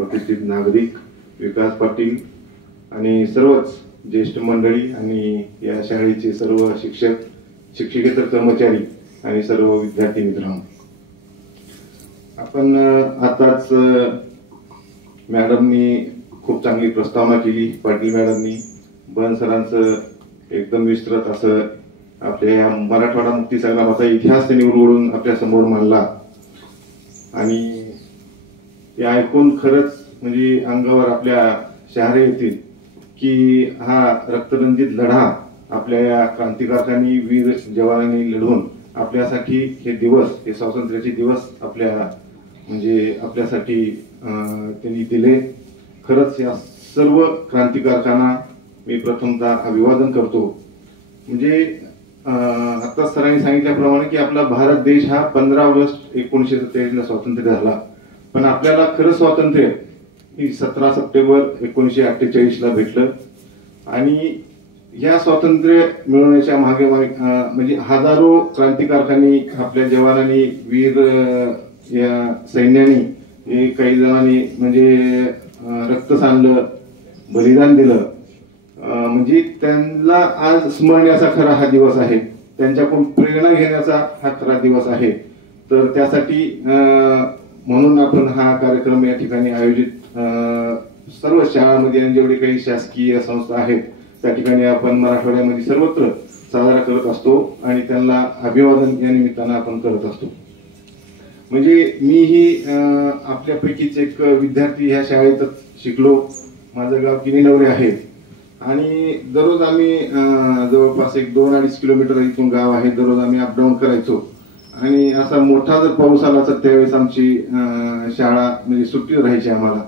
प्रतिष्ठित नागरिक विकास पाटील आणि सर्वच ज्येष्ठ मंडळी आणि या शाळेचे सर्व शिक्षक, शिक्षकेतर कर्मचारी आणि सर्व विद्यार्थी मित्रांनो, आपण आताच मॅडमनी खूप चांगली प्रस्तावना केली. पाटील मॅडमनी बन सरांचं एकदम विस्तृत असं आपल्या या मराठवाडा मुक्ती संग्रामाचा इतिहास त्यांनी उलगडून आपल्या समोर मांडला आणि ते ऐकून खरंच म्हणजे अंगावर आपल्या शहारे येतील की हा रक्तरंजित लढा आपल्या या क्रांतिकारकांनी, वीर जवानांनी लढून आपल्यासाठी हे दिवस, हे स्वातंत्र्याचे दिवस आपल्यासाठी त्यांनी दिले. खरंच या सर्व क्रांतिकारकांना मी प्रथमतः अभिवादन करतो. म्हणजे आता सरांनी सांगितल्याप्रमाणे की आपला भारत देश हा 15 ऑगस्ट 1947 ला स्वातंत्र्य झाला, पण आपल्याला खरं स्वातंत्र्य ही 17 सप्टेंबर 1948 ला भेटलं. आणि या स्वातंत्र्य मिळवण्याच्या मागे म्हणजे हजारो क्रांतिकारकांनी, आपल्या जवानांनी, वीर या सैन्यानी, काही जणांनी म्हणजे रक्त सांडलं, बलिदान दिलं. म्हणजे त्यांना आज स्मरण्याचा खरा हा दिवस आहे, त्यांच्याकडून प्रेरणा घेण्याचा हा खरा दिवस आहे. तर त्यासाठी म्हणून आपण हा कार्यक्रम या ठिकाणी आयोजित सर्व शाळांमध्ये आणि जेवढे काही शासकीय संस्था आहेत त्या ठिकाणी आपण मराठवाड्यामध्ये सर्वत्र साजरा करत असतो आणि त्यांना अभिवादन या निमित्तानं आपण करत असतो. म्हणजे मीही आपल्यापैकीच एक विद्यार्थी ह्या शाळेतच शिकलो. माझं गाव किनीनवरे आहे आणि दररोज आम्ही जवळपास 2-2.5 किलोमीटर इथून गाव आहे, दररोज आम्ही अपडाऊन करायचो. आणि असा मोठा जर पाऊस आला तर त्यावेळेस आमची शाळा म्हणजे सुट्टी राहायची आम्हाला.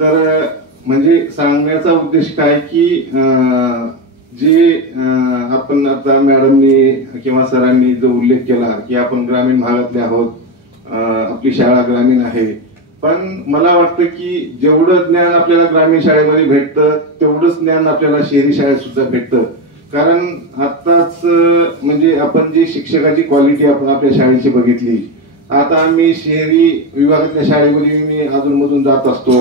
तर म्हणजे सांगण्याचा उद्देश काय की जे आपण आता मॅडमनी किंवा सरांनी जो उल्लेख केला की आपण ग्रामीण भागातले आहोत, आपली शाळा ग्रामीण आहे, पण मला वाटतं की जेवढं ज्ञान आपल्याला ग्रामीण शाळेमध्ये भेटतं तेवढंच ज्ञान आपल्याला शहरी शाळेत सुद्धा भेटतं. कारण आताच म्हणजे आपण जी शिक्षकाची क्वालिटी आपण आपल्या शाळेची बघितली, आता आम्ही शहरी विभागातल्या शाळेमध्ये मी अधूनमधून जात असतो.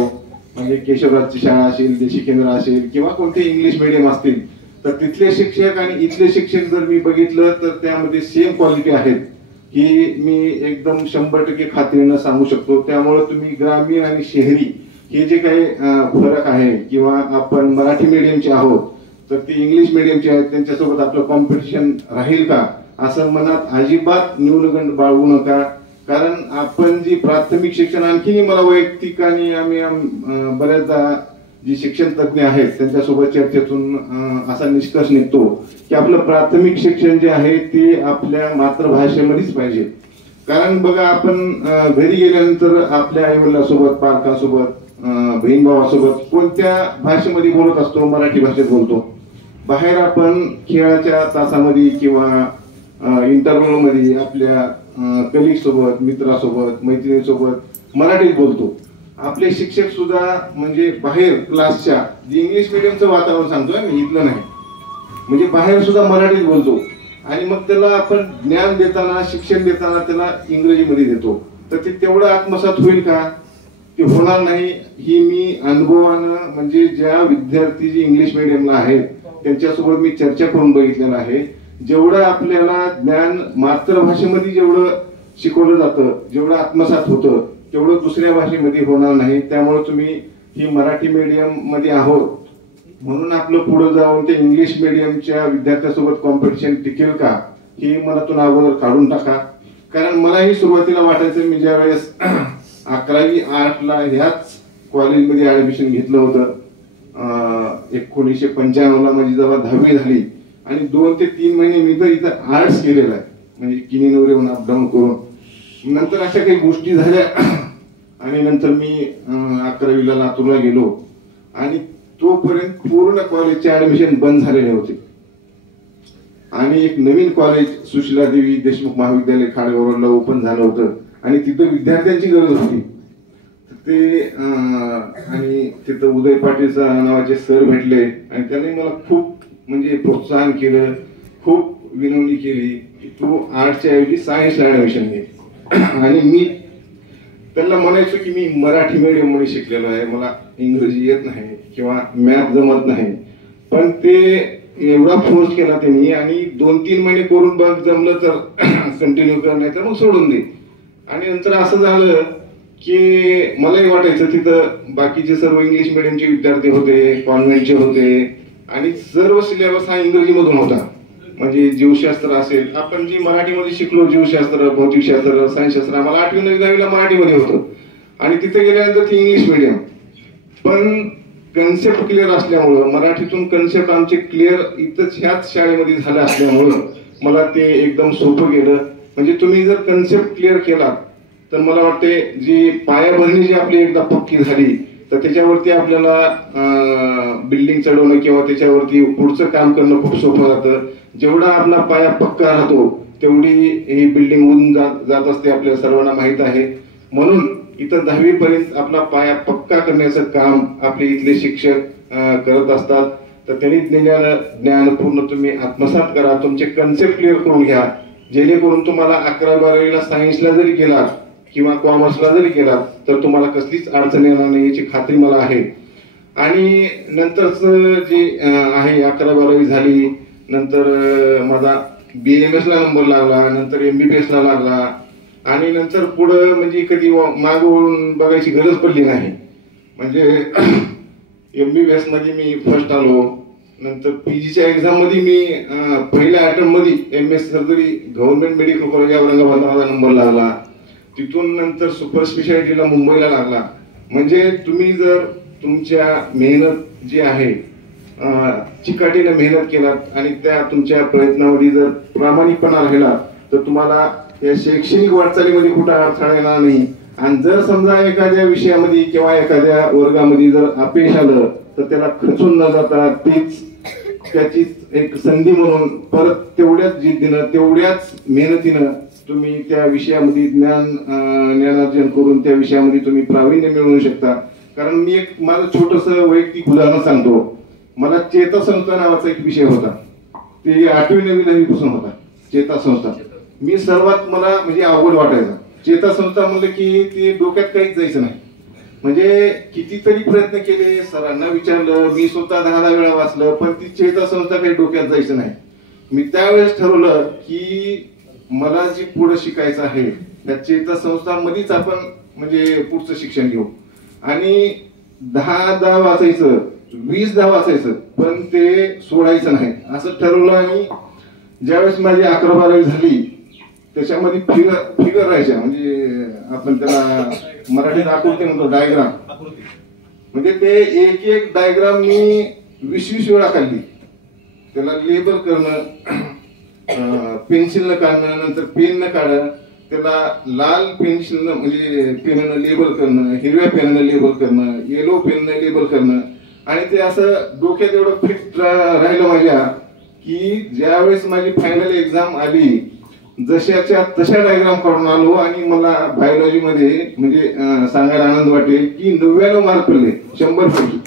म्हणजे केशवराजची शाळा असेल, देशी केंद्र असेल किंवा कोणते इंग्लिश मीडियम असतील, तर तिथले शिक्षक आणि इथले शिक्षक जर मी बघितलं तर त्यामध्ये सेम क्वालिटी आहेत ही मी एकदम 100% खात्रीनं सांगू शकतो. त्यामुळे तुम्ही ग्रामीण आणि शहरी हे जे काही फरक आहे किंवा आपण मराठी मीडियमचे आहोत तर ते इंग्लिश मीडियमचे आहेत, त्यांच्यासोबत आपलं कॉम्पिटिशन राहील का असं मनात अजिबात न्यूनगंड बाळगू नका. कारण आपण जी प्राथमिक शिक्षण, आणखीन मला वैयक्तिक आणि आम्ही बऱ्याचदा जी शिक्षण तज्ञ आहेत त्यांच्यासोबत चर्चेतून असा निष्कर्ष निघतो की आपलं प्राथमिक शिक्षण जे आहे ते आपल्या मातृभाषेमध्येच पाहिजे. कारण बघा, आपण घरी गेल्यानंतर आपल्या आईवडिलांसोबत, पालकांसोबत, बहीण भावासोबत कोणत्या भाषेमध्ये बोलत असतो? मराठी भाषेत बोलतो. बाहेर आपण खेळाच्या तासामध्ये किंवा इंटरव्ह्यू मध्ये आपल्या कलिग सोबत, मित्रासोबत, मैत्रिणीसोबत मराठीत बोलतो. आपले शिक्षक सुद्धा म्हणजे बाहेर क्लासच्या जे इंग्लिश मिडियमचं वातावरण सांगतोय मी, इथलं नाही, म्हणजे बाहेर सुद्धा मराठीत बोलतो. आणि मग त्याला आपण ज्ञान देताना, शिक्षण देताना त्याला इंग्रजीमध्ये देतो. तर ते तेवढं आत्मसात होईल का? ते होणार नाही. ही मी अनुभवानं म्हणजे ज्या विद्यार्थी जे इंग्लिश मिडियमला आहेत त्यांच्यासोबत मी चर्चा करून बघितलेलं आहे. जेवढं आपल्याला ज्ञान मातृभाषेमध्ये जेवढं शिकवलं जातं, जेवढं आत्मसात होतं, तेवढं दुसऱ्या भाषेमध्ये होणार नाही. त्यामुळे तुम्ही ही मराठी मीडियम मध्ये आहोत म्हणून आपलं पुढे जाऊन ते इंग्लिश मीडियमच्या विद्यार्थ्यांसोबत कॉम्पिटिशन टिकेल का हे मनातून अगोदर काढून टाका. कारण मलाही सुरुवातीला वाटायचं, मी ज्या वेळेस 11वी आर्ट ला ह्याच कॉलेजमध्ये ऍडमिशन घेतलं होतं 1995 ला, माझी जेव्हा 10वी झाली आणि 2 ते 3 महिने मी तर इथं आर्ट्स केलेला आहे, म्हणजे किनीनवरेहून अपडाऊन करून. नंतर अशा काही गोष्टी झाल्या आणि नंतर मी 11वीला लातूरला गेलो आणि तोपर्यंत पूर्ण कॉलेजचे ऍडमिशन बंद झालेले होते. आणि एक नवीन कॉलेज सुशीला देवी देशमुख महाविद्यालय खाडगावला ओपन झालं होतं आणि तिथं विद्यार्थ्यांची गरज होती. ते आणि तिथं उदय पाटील नावाचे सर भेटले आणि त्यांनी मला खूप म्हणजे प्रोत्साहन केलं, खूप विनवणी केली की तू आर्टच्या ऐवजी सायन्सला ऍडमिशन घे. आणि मी त्यांना म्हणायचो की मी मराठी मीडियम मध्ये शिकलेलो आहे, मला इंग्रजी येत नाही किंवा मॅथ जमत नाही, पण ते एवढा फोर्स केला त्यांनी आणि 2-3 महिने करून बघ, जमलं तर कंटिन्यू कर, नाही तर मग सोडून दे. आणि नंतर असं झालं की मलाही वाटायचं तिथं बाकीचे सर्व इंग्लिश मिडियमचे विद्यार्थी होते, कॉन्व्हेंटचे होते आणि सर्व सिलेबस हा इंग्रजी मधून होता. म्हणजे जीवशास्त्र असेल, आपण जी मराठीमध्ये शिकलो जीवशास्त्र, भौतिकशास्त्र, रसायनशास्त्र, आम्हाला 8वी 9वी मराठीमध्ये होतं आणि तिथे गेल्यानंतर ती इंग्लिश मिडियम. पण कन्सेप्ट क्लिअर असल्यामुळं, मराठीतून कन्सेप्ट आमचे क्लिअर इथंच ह्याच शाळेमध्ये झाले असल्यामुळं मला ते एकदम सोपं गेलं. म्हणजे तुम्ही जर कन्सेप्ट क्लिअर केला तर मला वाटते जी पायाभरणी जी आपली एकदा पक्की झाली तर त्याच्यावरती आपल्याला बिल्डिंग चढवणं किंवा त्याच्यावरती पुढचं काम करणं खूप सोपं जातं. जेवढा आपला पाया पक्का राहतो तेवढी ही बिल्डिंग होऊन जात असते, आपल्याला सर्वांना माहित आहे. म्हणून इथं 10वी पर्यंत आपला पाया पक्का करण्याचं काम आपले इथले शिक्षक करत असतात. तर त्यांनी दिलेलं ज्ञान पूर्ण तुम्ही आत्मसात करा, तुमचे कन्सेप्ट क्लिअर करून घ्या, जेणेकरून तुम्हाला 11वी-12वीला सायन्सला जरी गेलात किंवा कॉमर्सला जरी गेलात तर तुम्हाला कसलीच अडचण येणार नाही याची खात्री मला आहे. आणि नंतरच जे आहे 11वी-12वी झाली, नंतर माझा BAMS ला नंबर लागला, नंतर MBBS ला लागला आणि नंतर पुढं म्हणजे कधी माग वळून बघायची गरज पडली नाही. म्हणजे MBBS मध्ये मी फर्स्ट आलो, नंतर PGच्या एक्झाम मध्ये मी पहिल्या अटेम्प्ट मध्ये MS surgery government medical college Aurangabad माझा नंबर लागला. तिथून नंतर सुपर स्पेशालिटीला मुंबईला लागला. म्हणजे तुम्ही जर तुमच्या मेहनत जी आहे चिकाटीने मेहनत केलात आणि त्या तुमच्या प्रयत्नामध्ये जर प्रामाणिकपणा राहिला तर तुम्हाला या शैक्षणिक वाटचालीमध्ये कुठं अडथळा येणार नाही. आणि जर समजा एखाद्या विषयामध्ये किंवा एखाद्या वर्गामध्ये जर अपयश आलं तर त्याला खचून न जाता तीच त्याची एक संधी म्हणून परत तेवढ्याच जिद्दीनं तेवढ्याच मेहनतीनं तुम्ही त्या विषयामध्ये ज्ञानार्जन करून त्या विषयामध्ये तुम्ही प्रावीण्य मिळवू शकता. कारण मी एक माझं छोटस वैयक्तिक उदाहरण सांगतो. मला चेता संस्था नावाचा एक विषय होता, ते 8वी-9वी पासून होता. चेता संस्था मी सर्वात मला म्हणजे अवघड वाटायचा. चेता संस्था म्हणलं की ते डोक्यात काहीच जायचं नाही. म्हणजे कितीतरी प्रयत्न केले, सरांना विचारलं, मी स्वतः 10 वेळा वाचलं, पण ती चेता संस्था काही डोक्यात जायचं नाही. मी त्यावेळेस ठरवलं की मला जे पुढे शिकायचं आहे त्या चेता संस्थांमध्येच आपण म्हणजे पुढचं शिक्षण घेऊ. आणि 10 वाचायचं, 20 वाचायचं, पण ते सोडायचं नाही असं ठरवलं. आणि ज्यावेळेस माझी 11वी-12वी झाली त्याच्यामध्ये फिगर राहायच्या, म्हणजे आपण त्याला मराठीत आकृती म्हणतो, डायग्राम. म्हणजे ते एक डायग्राम मी 20 वेळा काढली. त्याला लेबल करणं, पेन्सिलनं काढणं, नंतर पेननं काढणं, त्याला लाल पेन्सिलनं म्हणजे पेननं लेबल करणं, हिरव्या पेननं लेबल करणं, येलो पेननं लेबल करणं. आणि ते असं डोक्यात एवढं फिट राहिलं माझ्या की ज्यावेळेस माझी फायनल एक्झाम आली जशाच्या तशा डायग्राम काढून आलो. आणि मला बायोलॉजी मध्ये म्हणजे सांगायला आनंद वाटेल की 99 मार्क पडले 100 पैकी.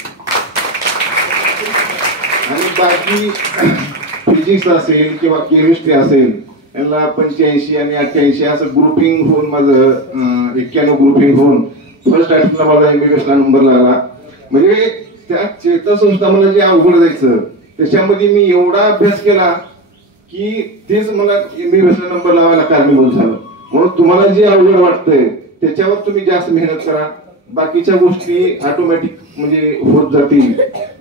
आणि बाकी फिजिक्स असेल किंवा केमिस्ट्री असेल यांना 85 आणि 88 असं ग्रुपिंग होऊन माझं 91 ग्रुपिंग होऊन फर्स्ट अटेम्प्टला माझा MBBS ला नंबर लागला. म्हणजे त्या चेता संस्था मला जे अवघड जायचं त्याच्यामध्ये मी एवढा अभ्यास केला की तेच मला MBBS ला नंबर लावायला कारणीभूत झालं. म्हणून तुम्हाला जे अवघड वाटतंय त्याच्यावर तुम्ही जास्त मेहनत करा, बाकीच्या गोष्टी ऑटोमॅटिक म्हणजे होत जातील.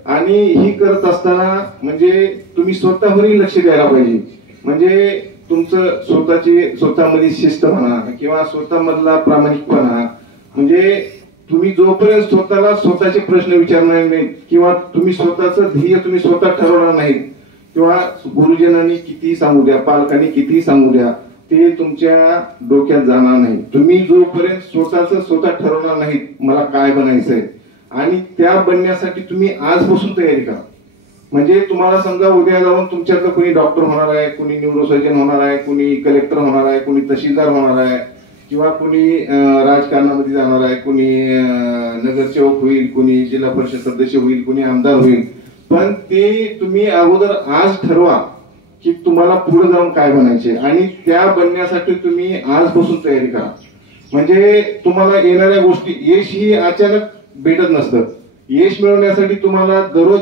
आणि ही करत असताना म्हणजे तुम्ही स्वतःवरही लक्ष द्यायला पाहिजे. म्हणजे तुमचं स्वतःमध्ये शिस्त म्हणा किंवा स्वतःमधला प्रामाणिकपणा, म्हणजे तुम्ही जोपर्यंत स्वतःचे प्रश्न विचारणार नाहीत किंवा तुम्ही स्वतःचं ध्येय तुम्ही स्वतः ठरवणार नाहीत किंवा गुरुजनांनी किती सांगू द्या, पालकांनी किती सांगू द्या, ते तुमच्या डोक्यात जाणार नाही. तुम्ही जोपर्यंत स्वतः ठरवणार नाहीत मला काय बनायचंय आणि त्या बनण्यासाठी तुम्ही आजपासून तयारी करा. म्हणजे तुम्हाला समजा उद्या जाऊन तुमच्याकडे कोणी डॉक्टर होणार आहे, कोणी न्यूरोसर्जन होणार आहे, कोणी कलेक्टर होणार आहे, कोणी तहसीलदार होणार आहे किंवा कोणी राजकारणामध्ये जाणार आहे, कोणी नगरसेवक होईल, कोणी जिल्हा परिषद सदस्य होईल, कोणी आमदार होईल. पण ते तुम्ही अगोदर आज ठरवा की तुम्हाला पुढे जाऊन काय बनायचे आणि त्या बनण्यासाठी तुम्ही आजपासून तयारी करा. म्हणजे तुम्हाला येणाऱ्या गोष्टी, यश ही अचानक भेटत नसतं. यश मिळवण्यासाठी तुम्हाला दररोज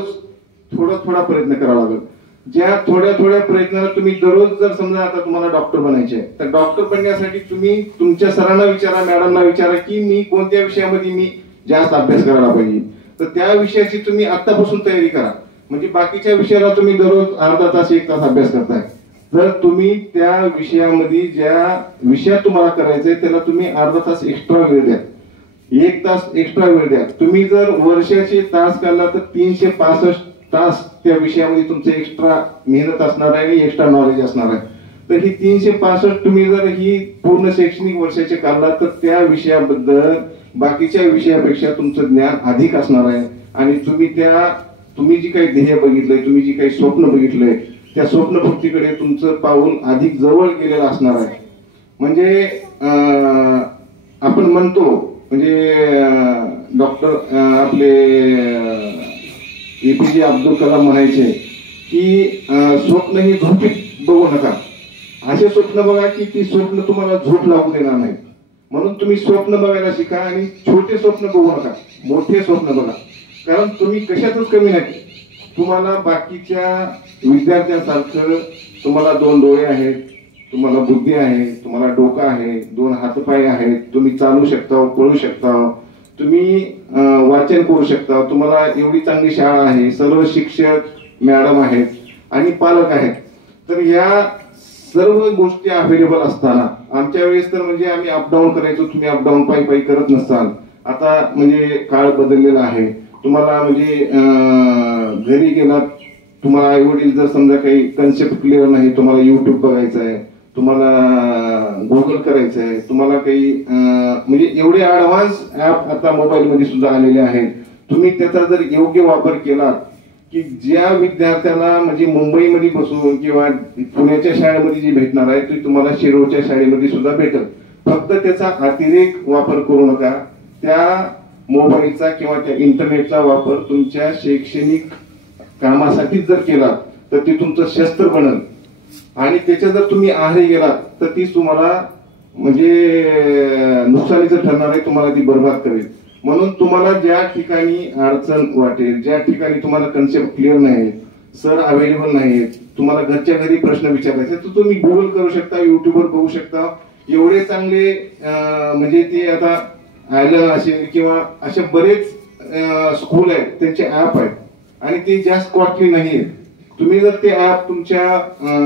थोडा प्रयत्न करावा लागेल. ज्या थोड्या प्रयत्नाला तुम्ही दररोज, जर समजा आता तुम्हाला डॉक्टर बनायचे आहे, तर डॉक्टर बनण्यासाठी तुम्ही तुमच्या सरांना विचारा, मॅडमना विचारा की मी कोणत्या विषयामध्ये मी जास्त अभ्यास करायला पाहिजे. तर त्या विषयाची तुम्ही आतापासून तयारी करा. म्हणजे बाकीच्या विषयाला तुम्ही दररोज अर्धा तास 1 तास अभ्यास करताय, तर तुम्ही त्या विषयामध्ये, ज्या विषयात तुम्हाला करायचंय त्याला तुम्ही अर्धा तास एक्स्ट्रा वेळ द्या, 1 तास एक्स्ट्रा वेळ द्या. तुम्ही जर वर्षाचे तास काढला तर 365 तास त्या विषयामध्ये तुमचे एक्स्ट्रा मेहनत असणार आहे आणि एक्स्ट्रा नॉलेज असणार आहे. तर ही 365 तुम्ही जर ही पूर्ण शैक्षणिक वर्षाचे काढला तर त्या विषयाबद्दल बाकीच्या विषयापेक्षा तुमचं ज्ञान अधिक असणार आहे. आणि तुम्ही जी काही ध्येय बघितलंय, तुम्ही जी काही स्वप्न बघितलंय, त्या स्वप्नपूर्तीकडे तुमचं पाऊल अधिक जवळ गेलेलं असणार आहे. म्हणजे आपण म्हणतो, म्हणजे डॉक्टर आपले APJ अब्दुल कलाम म्हणायचे की स्वप्न ही झोपीत बघू नका, असे स्वप्न बघा की ती स्वप्न तुम्हाला झोप लागू देणार नाही. म्हणून तुम्ही स्वप्न बघायला शिका आणि छोटे स्वप्न बघू नका, मोठे स्वप्न बघा. कारण तुम्ही कशातच कमी नाही. तुम्हाला बाकीच्या विद्यार्थ्यांसारखं तुम्हाला 2 डोळे आहेत, तुम्हाला बुद्धी आहे, तुम्हाला डोकं आहे, 2 हातपाय आहेत, तुम्ही चालू शकता, पळू शकता, तुम्ही वाचन करू शकता, तुम्हाला एवढी चांगली शाळा आहे, सर्व शिक्षक मॅडम आहेत आणि पालक आहेत. तर या सर्व गोष्टी अवेलेबल असताना, आमच्या वेळेस तर म्हणजे आम्ही अपडाऊन करायचो, तुम्ही अपडाऊन पायी करत नसाल. आता म्हणजे काळ बदललेला आहे. तुम्हाला म्हणजे घरी गेलात, तुम्हाला आई वडील जर समजा काही कन्सेप्ट क्लिअर नाही, तुम्हाला युट्यूब बघायचं आहे, तुम्हाला गुगल करायचं आहे, तुम्हाला काही म्हणजे एवढे ऍडव्हान्स ऍप आता मोबाईल मध्ये सुद्धा आलेले आहेत. तुम्ही त्याचा जर योग्य वापर केला की ज्या विद्यार्थ्याला म्हणजे मुंबईमध्ये बसून किंवा पुण्याच्या शाळेमध्ये जी भेटणार आहे ती तुम्हाला शिरोळच्या शाळेमध्ये सुद्धा भेटेल. फक्त त्याचा अतिरेक वापर करू नका. त्या मोबाईलचा किंवा त्या इंटरनेटचा वापर तुमच्या शैक्षणिक कामासाठीच जर केला तर ते तुमचं शस्त्र बनल आणि त्याच्या जर तुम्ही आहारी गेलात तर ती तुम्हाला म्हणजे नुकसानीचं ठरणार आहे, तुम्हाला ती बर्बाद करेल. म्हणून तुम्हाला ज्या ठिकाणी अडचण वाटेल, ज्या ठिकाणी तुम्हाला कन्सेप्ट क्लिअर नाही, सर अवेलेबल नाहीत, तुम्हाला घरच्या घरी प्रश्न विचारायचे तर तुम्ही गुगल करू शकता, युट्यूबवर बघू शकता. एवढे चांगले म्हणजे ते आता आयलन असेल किंवा असे बरेच स्कूल आहेत, त्यांचे ऍप आहेत आणि ते जास्त कॉस्टली नाहीये. तुम्ही जर ते ऍप तुमच्या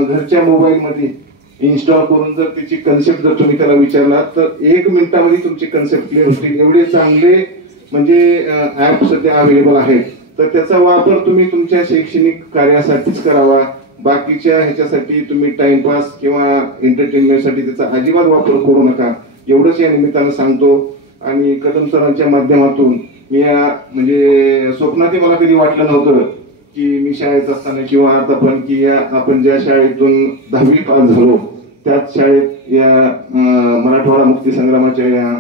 घरच्या मोबाईल मध्ये इन्स्टॉल करून जर त्याची कन्सेप्ट जर तुम्ही त्याला विचारला तर 1 मिनिटामध्ये तुमची कन्सेप्ट क्लिअर होतील. एवढे चांगले म्हणजे ऍप सध्या अवेलेबल आहेत. तर त्याचा वापर तुम्ही तुमच्या शैक्षणिक कार्यासाठीच करावा. बाकीच्या ह्याच्यासाठी तुम्ही टाइमपास किंवा एंटरटेनमेंटसाठी त्याचा अजिबात वापर करू नका. एवढंच या निमित्तानं सांगतो. आणि कदम सरांच्या माध्यमातून मी म्हणजे स्वप्नातही मला कधी वाटलं नव्हतं की मी शाळेत असताना किंवा आता पण की आपण ज्या शाळेतून 10वी पास झालो त्याच शाळेत या मराठवाडा मुक्ती संग्रामाच्या या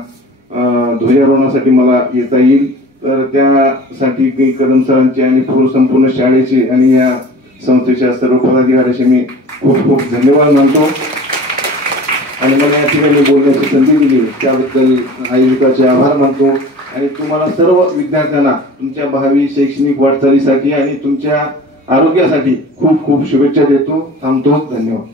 ध्वजारोहणासाठी मला येता येईल. तर त्यासाठी मी कदम सरांचे आणि संपूर्ण शाळेचे आणि या संस्थेच्या सर्व पदाधिकाऱ्याचे मी खूप खूप धन्यवाद मानतो. आणि मला या ठिकाणी बोलण्याची संधी दिली त्याबद्दल आयोजकाचे आभार मानतो. आणि तुम्हाला सर्व विद्यार्थ्यांना तुमच्या भावी शैक्षणिक वाटचालीसाठी आणि तुमच्या आरोग्यासाठी खूप खूप शुभेच्छा देतो. थांबतो. धन्यवाद.